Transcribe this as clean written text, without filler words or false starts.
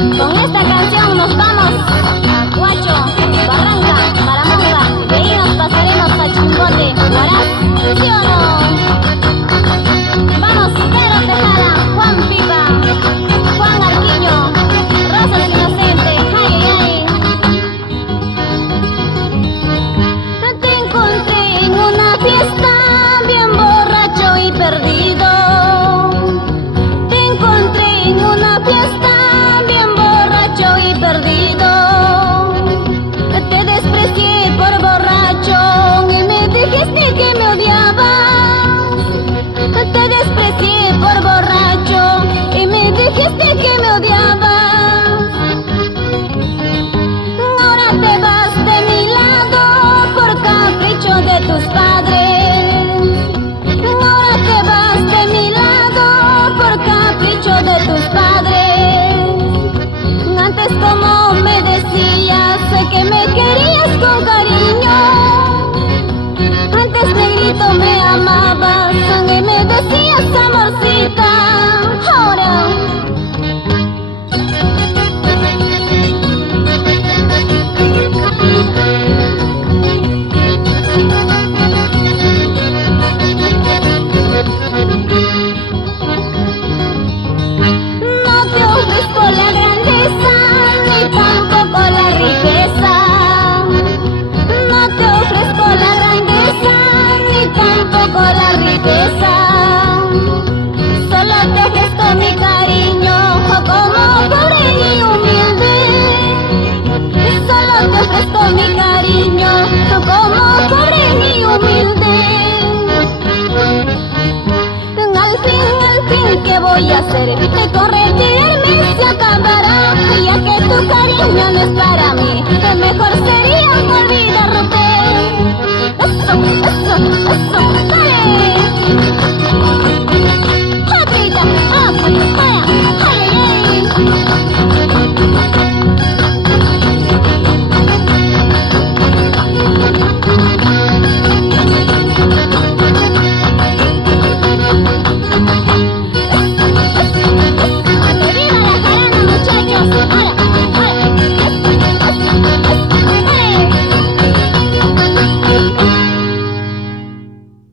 Con esta canción nos vamos, Huacho, Barranca, Paramonga, de ahí nos pasaremos a Chimbote, ¿harás? ¿Sí o no? Vamos, Pedro Tejada, Juan Pipa, Juan Arquiño, Rosas Inocente, ay, ay, ay. Te encontré en una fiesta, bien borracho y perdido. Te encontré en una fiesta, bien borracho y perdido. Te desprecié por borracho y me dijiste que me odiabas. Te desprecié por borracho y me dijiste que me odiabas. Ahora te vas de mi lado por capricho de tus padres. Ahora te vas de mi lado por capricho de tus padres. Antes como me decías que me querías con cariño. Antes negrito me amabas y me decías amorcita. Ahora no te ofrezco la grandeza ni tampoco la riqueza. No te ofrezco la grandeza ni tampoco la riqueza. Solo te ofrezco mi cariño como pobre y humilde. Solo te ofrezco mi cariño como pobre y humilde. Al fin, ¿qué voy a hacer? Con retirarme se acabará, ya que tu cariño no es para mí. Mejor sería olvidarte. Eso, dale.